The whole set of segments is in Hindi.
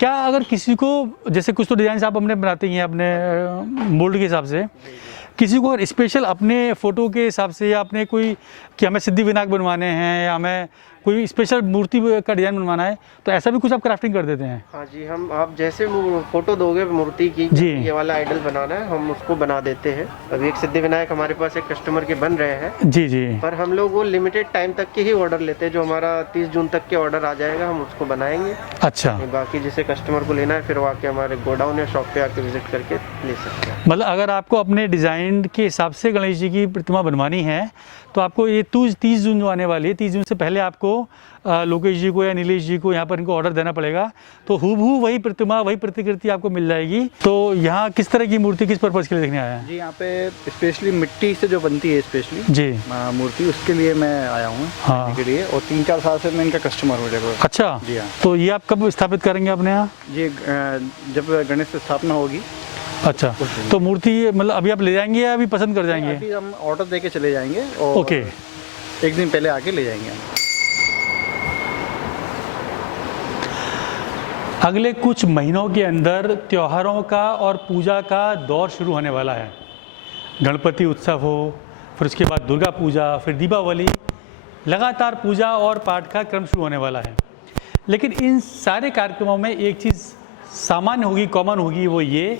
क्या अगर किसी को, जैसे कुछ तो डिज़ाइन आप अपने बनाते ही हैं अपने मोल्ड के हिसाब से, किसी को अगर स्पेशल अपने फ़ोटो के हिसाब से या अपने कोई कि हमें सिद्धिविनायक बनवाने हैं या हमें कोई स्पेशल मूर्ति का डिज़ाइन बनवाना है, तो ऐसा भी कुछ आप क्राफ्टिंग कर देते हैं? हाँ जी, हम आप जैसे फोटो दोगे मूर्ति की जी। ये वाला आइडल बनाना है, हम उसको बना देते हैं। अभी एक सिद्धिविनायक हमारे पास एक कस्टमर के बन रहे हैं, जी जी। पर हम लोग वो लिमिटेड टाइम तक के ही ऑर्डर लेते हैं। जो हमारा 30 जून तक के ऑर्डर आ जाएगा हम उसको बनाएंगे। अच्छा, बाकी जिसे कस्टमर को लेना है फिर वो आके हमारे गोडाउन या शॉप पे आके विजिट करके ले सकते हैं। मतलब अगर आपको अपने डिज़ाइन के हिसाब से गणेश जी की प्रतिमा बनवानी है तो आपको ये 30 जून जो आने वाली है, 30 जून से पहले आपको लोकेश जी को या नीलेश जी को यहाँ पर इनको ऑर्डर देना पड़ेगा, तो हूबहू वही प्रतिमा वही प्रतिकृति आपको मिल जाएगी। तो यहाँ किस तरह की मूर्ति किस पर्पज़ के लिए देखने आया है? जी, यहाँ पे स्पेशली मिट्टी से जो बनती है स्पेशली जी मूर्ति, उसके लिए मैं आया हूँ हाँ। के लिए, और 3-4 साल से मैं इनका कस्टमर हूँ जगह। अच्छा जी हाँ। तो ये आप कब स्थापित करेंगे अपने यहाँ? ये जब गणेश की स्थापना होगी। अच्छा, तो मूर्ति मतलब अभी आप ले जाएंगे या अभी पसंद कर जाएंगे? अभी हम ऑर्डर दे के चले जाएंगे और ओके, एक दिन पहले आके ले जाएंगे हम। अगले कुछ महीनों के अंदर त्योहारों का और पूजा का दौर शुरू होने वाला है। गणपति उत्सव हो, फिर उसके बाद दुर्गा पूजा, फिर दीपावली, लगातार पूजा और पाठ का क्रम शुरू होने वाला है। लेकिन इन सारे कार्यक्रमों में एक चीज़ सामान्य होगी, कॉमन होगी, वो ये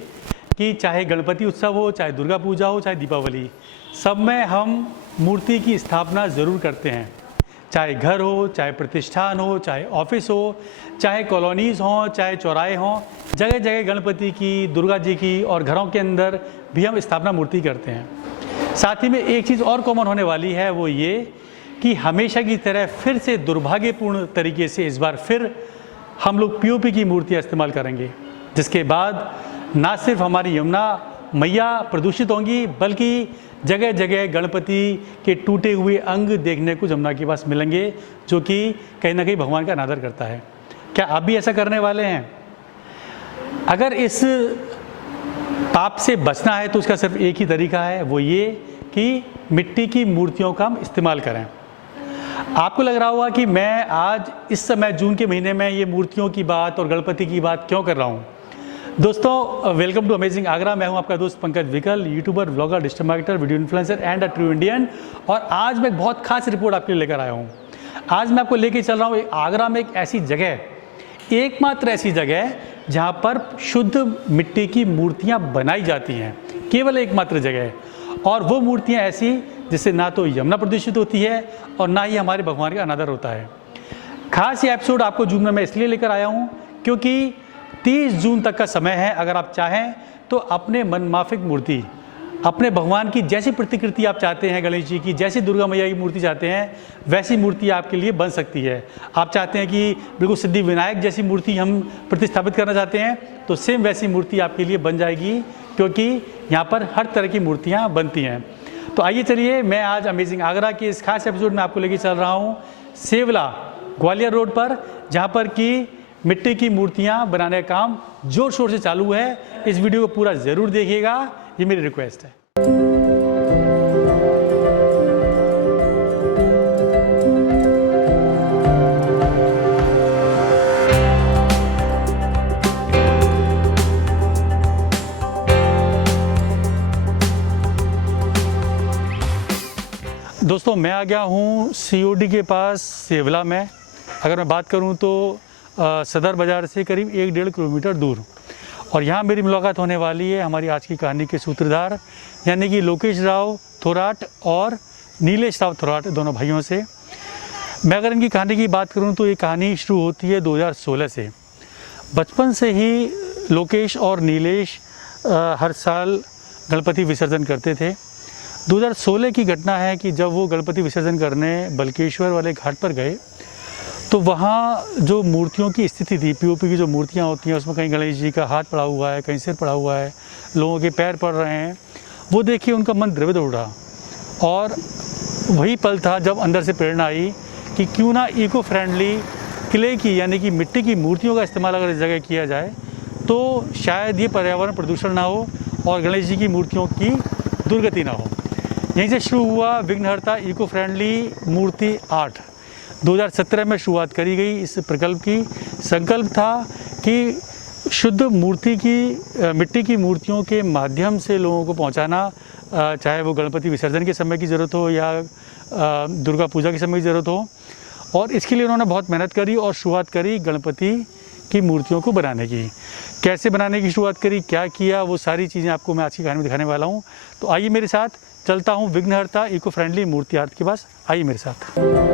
कि चाहे गणपति उत्सव हो, चाहे दुर्गा पूजा हो, चाहे दीपावली, सब में हम मूर्ति की स्थापना ज़रूर करते हैं। चाहे घर हो, चाहे प्रतिष्ठान हो, चाहे ऑफिस हो, चाहे कॉलोनीज़ हों, चाहे चौराहे हों, जगह जगह गणपति की, दुर्गा जी की और घरों के अंदर भी हम स्थापना मूर्ति करते हैं। साथ ही में एक चीज़ और कॉमन होने वाली है, वो ये कि हमेशा की तरह फिर से दुर्भाग्यपूर्ण तरीके से इस बार फिर हम लोग पीओपी की मूर्तियाँ इस्तेमाल करेंगे, जिसके बाद ना सिर्फ हमारी यमुना मैया प्रदूषित होंगी, बल्कि जगह जगह गणपति के टूटे हुए अंग देखने को जमुना के पास मिलेंगे, जो कि कहीं ना कहीं भगवान का अनादर करता है। क्या आप भी ऐसा करने वाले हैं? अगर इस पाप से बचना है तो उसका सिर्फ एक ही तरीका है, वो ये कि मिट्टी की मूर्तियों का हम इस्तेमाल करें। आपको लग रहा होगा कि मैं आज इस समय जून के महीने में ये मूर्तियों की बात और गणपति की बात क्यों कर रहा हूँ। दोस्तों, वेलकम टू अमेजिंग आगरा। मैं हूं आपका दोस्त पंकज विकल, YouTuber, blogger, digital marketer, video influencer and a true Indian. और आज मैं एक बहुत खास रिपोर्ट आपके लिए लेकर आया हूं। आज मैं आपको लेके चल रहा हूं आगरा में एक ऐसी जगह, एकमात्र ऐसी जगह जहां पर शुद्ध मिट्टी की मूर्तियां बनाई जाती हैं, केवल एकमात्र जगह। और वो मूर्तियाँ ऐसी जिससे ना तो यमुना प्रदूषित होती है और ना ही हमारे भगवान का अनादर होता है। खास ये एपिसोड आपको जून में मैं इसलिए लेकर आया हूँ क्योंकि 30 जून तक का समय है। अगर आप चाहें तो अपने मनमाफिक मूर्ति, अपने भगवान की जैसी प्रतिकृति आप चाहते हैं, गणेश जी की जैसी, दुर्गा मैया की मूर्ति चाहते हैं, वैसी मूर्ति आपके लिए बन सकती है। आप चाहते हैं कि बिल्कुल सिद्धिविनायक जैसी मूर्ति हम प्रतिस्थापित करना चाहते हैं, तो सेम वैसी मूर्ति आपके लिए बन जाएगी, क्योंकि यहाँ पर हर तरह की मूर्तियाँ बनती हैं। तो आइए चलिए, मैं आज अमेजिंग आगरा के इस खास एपिसोड में आपको लेके चल रहा हूँ सेवला ग्वालियर रोड पर, जहाँ पर कि मिट्टी की मूर्तियाँ बनाने का काम जोर शोर से चालू है। इस वीडियो को पूरा ज़रूर देखिएगा, ये मेरी रिक्वेस्ट है। दोस्तों, मैं आ गया हूँ सीओडी के पास सेवला में। अगर मैं बात करूँ तो सदर बाज़ार से करीब 1-1.5 किलोमीटर दूर। और यहाँ मेरी मुलाकात होने वाली है हमारी आज की कहानी के सूत्रधार, यानी कि लोकेश राव थोराट और नीलेश राव थोराट, दोनों भाइयों से। मैं अगर इनकी कहानी की बात करूँ तो ये कहानी शुरू होती है 2016 से। बचपन से ही लोकेश और नीलेश हर साल गणपति विसर्जन करते थे। 2016 की घटना है कि जब वो गणपति विसर्जन करने बल्केश्वर वाले घाट पर गए, तो वहाँ जो मूर्तियों की स्थिति थी, पीओपी की जो मूर्तियाँ होती हैं, उसमें कहीं गणेश जी का हाथ पड़ा हुआ है, कहीं सिर पड़ा हुआ है, लोगों के पैर पड़ रहे हैं, वो देखिए उनका मन द्रवित उड़ा। और वही पल था जब अंदर से प्रेरणा आई कि क्यों ना इको फ्रेंडली क्ले की, यानी कि मिट्टी की मूर्तियों का इस्तेमाल अगर इस जगह किया जाए तो शायद ये पर्यावरण प्रदूषण ना हो और गणेश जी की मूर्तियों की दुर्गति ना हो। यहीं से शुरू हुआ विघ्नहर्ता इको फ्रेंडली मूर्ति आर्ट। 2017 में शुरुआत करी गई इस प्रकल्प की। संकल्प था कि शुद्ध मूर्ति की मिट्टी की मूर्तियों के माध्यम से लोगों को पहुंचाना, चाहे वो गणपति विसर्जन के समय की ज़रूरत हो या दुर्गा पूजा के समय की ज़रूरत हो। और इसके लिए उन्होंने बहुत मेहनत करी और शुरुआत करी गणपति की मूर्तियों को बनाने की। कैसे बनाने की शुरुआत करी, क्या किया, वो सारी चीज़ें आपको मैं आज की कहानी में दिखाने वाला हूँ। तो आइए मेरे साथ, चलता हूँ विघ्नहर्ता इको फ्रेंडली मूर्ति आर्ट के पास। आइए मेरे साथ।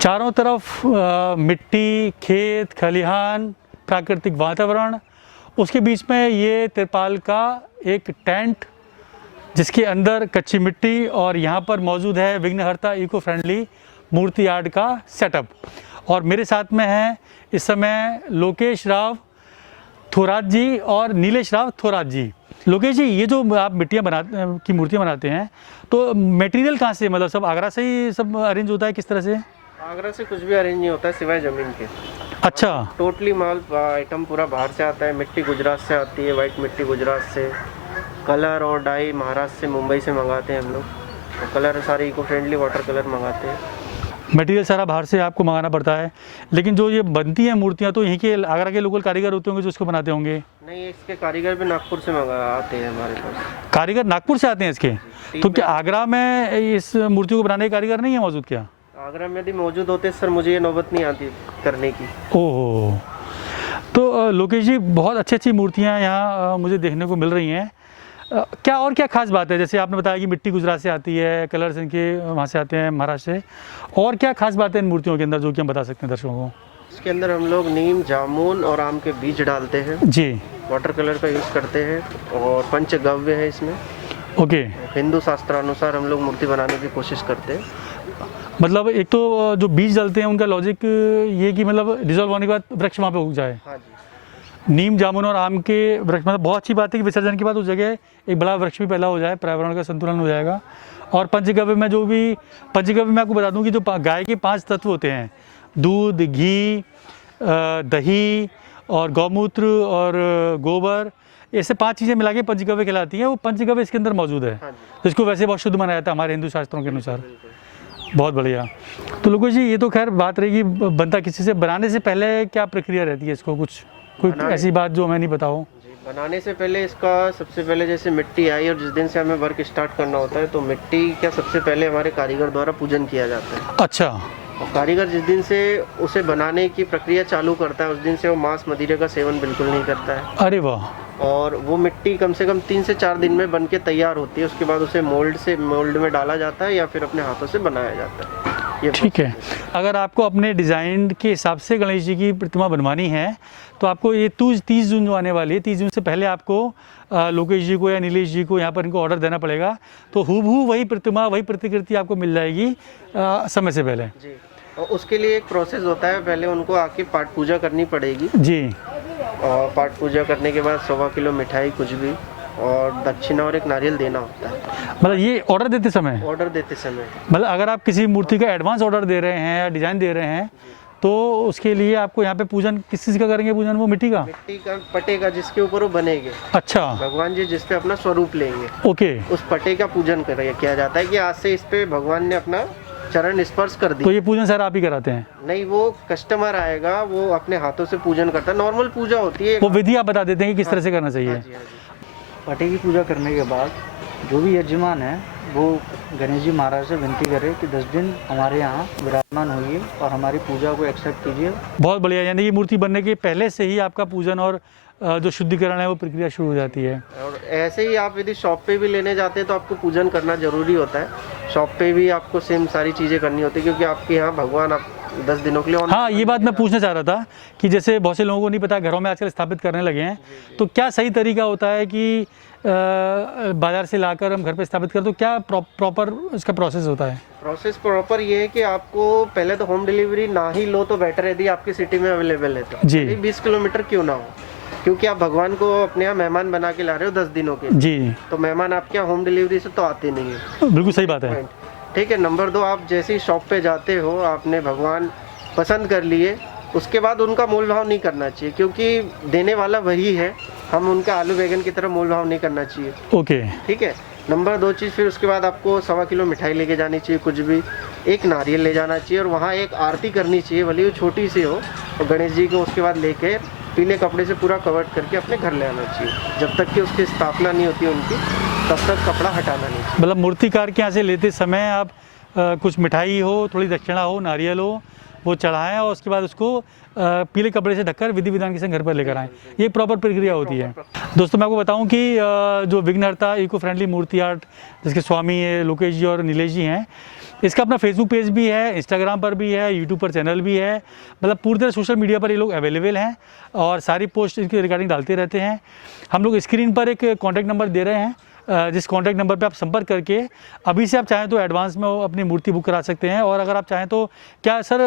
चारों तरफ मिट्टी, खेत, खलिहान, प्राकृतिक वातावरण, उसके बीच में ये तिरपाल का एक टेंट जिसके अंदर कच्ची मिट्टी, और यहाँ पर मौजूद है विघ्नहर्ता इको फ्रेंडली मूर्ति आर्ट का सेटअप। और मेरे साथ में हैं इस समय लोकेश राव थोरात जी और नीलेश राव थोरात जी। लोकेश जी, ये जो आप की मूर्तियाँ बनाते हैं, तो मटेरियल कहाँ से, मतलब सब आगरा से ही सब अरेंज होता है, किस तरह से? आगरा से कुछ भी अरेंज नहीं होता है सिवाय ज़मीन के। अच्छा। टोटली माल आइटम पूरा बाहर से आता है। मिट्टी गुजरात से आती है, वाइट मिट्टी गुजरात से। कलर और डाई महाराष्ट्र से, मुंबई से मंगाते हैं हम लोग। और कलर सारे इको फ्रेंडली वाटर कलर मंगाते हैं। मटेरियल सारा बाहर से आपको मंगाना पड़ता है, लेकिन जो ये बनती हैं मूर्तियाँ तो यहीं के आगरा के लोकल कारीगर होते होंगे जो इसको बनाते होंगे? नहीं, इसके कारीगर भी नागपुर से आते हैं हमारे पास। कारीगर नागपुर से आते हैं इसके? तो क्या आगरा में इस मूर्ति को बनाने के कारीगर नहीं है मौजूद क्या? आगरा में यदि मौजूद होते सर, मुझे ये नौबत नहीं आती करने की। ओह, तो लोकेश जी, बहुत अच्छी अच्छी मूर्तियाँ यहाँ मुझे देखने को मिल रही हैं। क्या और क्या खास बात है? जैसे आपने बताया कि मिट्टी गुजरात से आती है, कलर्स इनके वहाँ से आते हैं महाराष्ट्र से, और क्या खास बात है इन मूर्तियों के अंदर जो कि हम बता सकते हैं दर्शकों को? इसके अंदर हम लोग नीम, जामुन और आम के बीज डालते हैं जी। वाटर कलर का यूज़ करते हैं, और पंचगव्य है इसमें। ओके। हिंदू शास्त्रानुसार हम लोग मूर्ति बनाने की कोशिश करते हैं। मतलब एक तो जो बीज डालते हैं उनका लॉजिक ये कि मतलब डिजॉल्व होने के बाद वृक्ष वहाँ पे उग जाए। हाँ जी। नीम, जामुन और आम के वृक्ष, मतलब बहुत अच्छी बात है कि विसर्जन के बाद उस जगह एक बड़ा वृक्ष भी पैदा हो जाए, पर्यावरण का संतुलन हो जाएगा। और पंचगव्य में पंचगव्य में आपको बता दूं कि जो गाय के 5 तत्व होते हैं, दूध, घी, दही और गौमूत्र और गोबर, ऐसे 5 चीज़ें मिला के पंचगव्य कहलाती हैं। वो पंचगव्य इसके अंदर मौजूद है, जिसको वैसे बहुत शुद्ध माना जाता है हमारे हिंदू शास्त्रों के अनुसार। बहुत बढ़िया। तो लोगों जी, ये तो खैर बात रहेगी बनता किसी से, बनाने से पहले क्या प्रक्रिया रहती है इसको? कोई ऐसी बात जो हमें नहीं पता हो? बनाने से पहले इसका सबसे पहले जैसे मिट्टी आई और जिस दिन से हमें वर्क स्टार्ट करना होता है, तो मिट्टी का सबसे पहले हमारे कारीगर द्वारा पूजन किया जाता है। अच्छा। और कारीगर जिस दिन से उसे बनाने की प्रक्रिया चालू करता है, उस दिन से वो मांस मदिरे का सेवन बिल्कुल नहीं करता है। अरे वाह। और वो मिट्टी कम से कम 3 से 4 दिन में बन के तैयार होती है। उसके बाद उसे मोल्ड में डाला जाता है या फिर अपने हाथों से बनाया जाता है। ये ठीक है। अगर आपको अपने डिज़ाइन के हिसाब से गणेश जी की प्रतिमा बनवानी है, तो आपको ये 30 जून जो आने वाली है, 30 जून से पहले आपको लोकेश जी को या नीलेश जी को यहाँ पर इनको ऑर्डर देना पड़ेगा। तो हूबहू वही प्रतिमा, वही प्रतिकृति आपको मिल जाएगी समय से पहले जी। और उसके लिए एक प्रोसेस होता है, पहले उनको आके पाठ पूजा करनी पड़ेगी जी। और पाठ पूजा करने के बाद 1.25 किलो मिठाई कुछ भी और दक्षिणा और एक नारियल देना होता है। मतलब ये ऑर्डर देते समय? ऑर्डर देते समय। मतलब अगर आप किसी मूर्ति का एडवांस ऑर्डर दे रहे हैं या डिज़ाइन दे रहे हैं, तो उसके लिए आपको यहाँ पे पूजन किस चीज़ का करेंगे? पूजन वो मिट्टी का पटे का जिसके ऊपर वो बनेंगे। अच्छा। भगवान जी जिस पे अपना स्वरूप लेंगे, ओके, उस पटे का पूजन किया जाता है कि आज से इस पे भगवान ने अपना चरण स्पर्श कर दिया। तो ये पूजन सर आप ही कराते हैं? नहीं, वो कस्टमर आएगा, वो अपने हाथों से पूजन करता है। नॉर्मल पूजा होती है, वो विधि आप बता देते हैं कि किस तरह से करना चाहिए? पटे की पूजा करने के बाद जो भी यजमान है वो गणेश जी महाराज से विनती करे कि 10 दिन हमारे यहाँ विराजमान होइए और हमारी पूजा को एक्सेप्ट कीजिए। बहुत बढ़िया। यानी कि मूर्ति बनने के पहले से ही आपका पूजन और जो शुद्धिकरण है वो प्रक्रिया शुरू हो जाती है। और ऐसे ही आप यदि शॉप पे भी लेने जाते हैं तो आपको पूजन करना जरूरी होता है। शॉप पे भी आपको सेम सारी चीज़ें करनी होती है, क्योंकि आपके यहाँ भगवान आप 10 दिनों के लिए on हाँ, ये बात मैं पूछना चाह रहा था कि जैसे बहुत से लोगों को नहीं पता, घरों में आजकल स्थापित करने लगे हैं, तो क्या सही तरीका होता है कि बाज़ार से लाकर हम घर पे स्थापित कर, तो क्या प्रॉपर इसका प्रोसेस होता है? प्रोसेस प्रॉपर ये है कि आपको पहले तो होम डिलीवरी ना ही लो तो बेटर है, यदि आपकी सिटी में अवेलेबल है तो जी। 20 किलोमीटर क्यों ना हो, क्योंकि आप भगवान को अपने यहाँ मेहमान बना के ला रहे हो 10 दिनों के, जी, तो मेहमान आपके यहाँ होम डिलीवरी से तो आते नहीं है। बिल्कुल सही बात है। ठीक है। नंबर 2, आप जैसे ही शॉप पे जाते हो, आपने भगवान पसंद कर लिए, उसके बाद उनका मोल भाव नहीं करना चाहिए, क्योंकि देने वाला वही है, हम उनका आलू बैगन की तरह मोल भाव नहीं करना चाहिए। ओके, ठीक है। नंबर 2 चीज़, फिर उसके बाद आपको 1.25 किलो मिठाई लेके जानी चाहिए, कुछ भी, एक नारियल ले जाना चाहिए, और वहाँ एक आरती करनी चाहिए, भले वो छोटी सी हो, और गणेश जी को उसके बाद लेके पीले कपड़े से पूरा कवर करके अपने घर ले आना चाहिए। जब तक कि उसकी स्थापना नहीं होती उनकी, तब तक कपड़ा हटाना नहीं चाहिए। मतलब मूर्तिकार के यहाँ से लेते समय आप कुछ मिठाई हो, थोड़ी दक्षिणा हो, नारियल हो, वो चढ़ाएं और उसके बाद उसको पीले कपड़े से ढककर विधि विधान के संग घर पर लेकर आएँ। ये प्रॉपर प्रक्रिया होती है। दोस्तों, मैं आपको बताऊं कि जो विघ्नहर्ता इको फ्रेंडली मूर्ति आर्ट, जिसके स्वामी लोकेश जी और नीलेश जी हैं, इसका अपना फेसबुक पेज भी है, इंस्टाग्राम पर भी है, यूट्यूब पर चैनल भी है, मतलब पूरी तरह सोशल मीडिया पर ये लोग अवेलेबल हैं और सारी पोस्ट इनकी रिगार्डिंग डालते रहते हैं। हम लोग स्क्रीन पर एक कॉन्टैक्ट नंबर दे रहे हैं, जिस कॉन्टैक्ट नंबर पे आप संपर्क करके अभी से आप चाहें तो एडवांस में अपनी मूर्ति बुक करा सकते हैं। और अगर आप चाहें तो क्या सर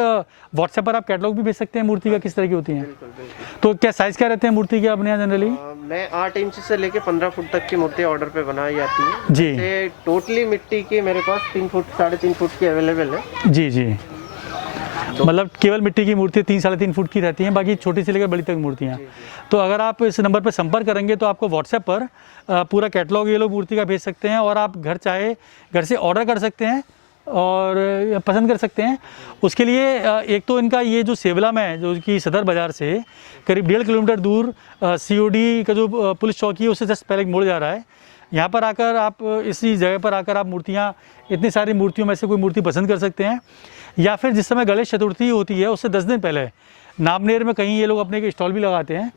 व्हाट्सएप पर आप कैटलॉग भी भेज सकते हैं मूर्ति का, किस तरह की होती हैं? बिल्कुल बिल्कुल। तो क्या साइज़ क्या रहते हैं मूर्ति के अपने यहाँ जनरली? मैं 8 इंच से लेके 15 फुट तक की मूर्ति ऑर्डर पे बनाई जाती है। जी। जैसे टोटली मिट्टी की मेरे पास 3 फुट 3.5 फुट की अवेलेबल है। जी जी, मतलब केवल मिट्टी की मूर्ति 3-3.5 फुट की रहती हैं, बाकी छोटी से लेकर बड़ी तक मूर्तियाँ। तो अगर आप इस नंबर पर संपर्क करेंगे तो आपको व्हाट्सएप पर पूरा कैटलॉग ये लोग मूर्ति का भेज सकते हैं, और आप घर से ऑर्डर कर सकते हैं और पसंद कर सकते हैं। उसके लिए एक तो इनका ये जो सेवला में है, जो कि सदर बाज़ार से करीब 1.5 किलोमीटर दूर COD का जो पुलिस चौकी है, उससे जस्ट पहले एक मोड़ जा रहा है। यहाँ पर आकर आप इसी जगह पर आकर आप मूर्तियाँ, इतनी सारी मूर्तियों में से कोई मूर्ति पसंद कर सकते हैं, या फिर जिस समय गणेश चतुर्थी होती है उससे 10 दिन पहले नामनेर में कहीं ये लोग अपने के स्टॉल भी लगाते हैं।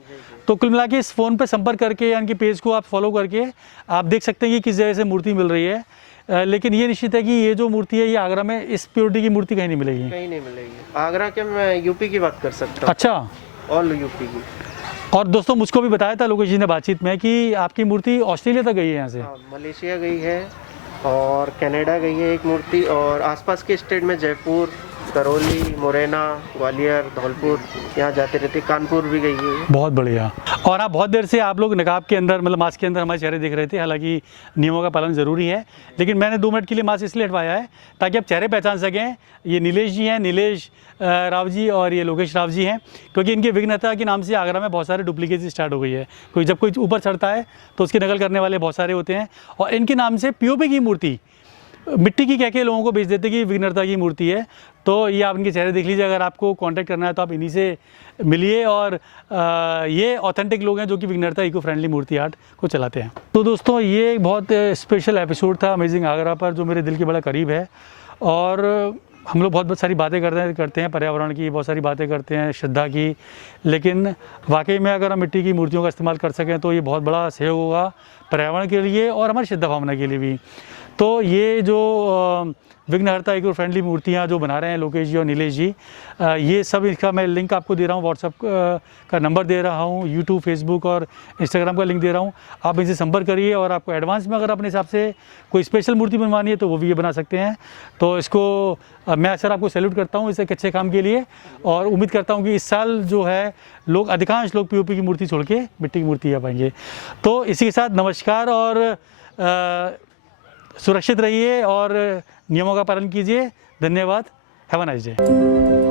तो कुल मिला के इस फ़ोन पे संपर्क करके या इनकी पेज को आप फॉलो करके आप देख सकते हैं कि किस जगह से मूर्ति मिल रही है। लेकिन ये निश्चित है कि ये जो मूर्ति है ये आगरा में इस प्योरिटी की मूर्ति कहीं नहीं मिलेगी। कहीं नहीं मिलेगी। आगरा के मैं यूपी की बात कर सकता हूँ। अच्छा, ऑल यूपी की। और दोस्तों, मुझको भी बताया था लोकेश जी ने बातचीत में कि आपकी मूर्ति ऑस्ट्रेलिया तक गई है यहाँ से। हाँ, मलेशिया गई है और कनाडा गई है एक मूर्ति, और आसपास के स्टेट में जयपुर, करौली, मुरैना, ग्वालियर, धौलपुर, यहाँ जाते रहते, कानपुर भी गई है। बहुत बढ़िया। और आप बहुत देर से आप लोग नकाब के अंदर, मतलब मास्क के अंदर हमारे चेहरे देख रहे थे, हालांकि नियमों का पालन ज़रूरी है, लेकिन मैंने 2 मिनट के लिए मास्क इसलिए हटवाया है ताकि आप चेहरे पहचान सकें। ये नीलेश जी हैं, नीलेश राव जी, और ये लोकेश राव जी हैं, क्योंकि इनके विघ्नहर्ता के नाम से आगरा में बहुत सारे डुप्लीकेट स्टार्ट हो गई है। जब कोई ऊपर चढ़ता है तो उसकी नकल करने वाले बहुत सारे होते हैं, और इनके नाम से POP की मूर्ति मिट्टी की कह के लोगों को बेच देते कि विघ्नहर्ता की मूर्ति है। तो ये आप इनके चेहरे देख लीजिए। अगर आपको कांटेक्ट करना है तो आप इन्हीं से मिलिए, और ये ऑथेंटिक लोग हैं जो कि विघ्नहर्ता इको फ्रेंडली मूर्ति आर्ट को चलाते हैं। तो दोस्तों, ये एक बहुत स्पेशल एपिसोड था अमेजिंग आगरा पर, जो मेरे दिल के बड़ा करीब है। और हम लोग बहुत सारी बातें करते हैं पर्यावरण की, बहुत सारी बातें करते हैं श्रद्धा की, लेकिन वाकई में अगर हम मिट्टी की मूर्तियों का इस्तेमाल कर सकें तो ये बहुत बड़ा सहयोग होगा पर्यावरण के लिए और हमारी श्रद्धा भावना के लिए भी। तो ये जो विघ्नहर्ता इको फ्रेंडली मूर्तियाँ जो बना रहे हैं लोकेश जी और नीलेश जी, ये सब इसका मैं लिंक आपको दे रहा हूँ, व्हाट्सअप का नंबर दे रहा हूँ, यूट्यूब, फेसबुक और इंस्टाग्राम का लिंक दे रहा हूँ। आप इनसे संपर्क करिए, और आपको एडवांस में अगर अपने हिसाब से कोई स्पेशल मूर्ति बनवानी है तो वो भी ये बना सकते हैं। तो इसको मैं सर आपको सैल्यूट करता हूँ इस एक अच्छे काम के लिए, और उम्मीद करता हूँ कि इस साल जो है अधिकांश लोग POP की मूर्ति छोड़ के मिट्टी की मूर्ति आ पाएंगे। तो इसी के साथ नमस्कार, और सुरक्षित रहिए और नियमों का पालन कीजिए। धन्यवाद। Have a nice day.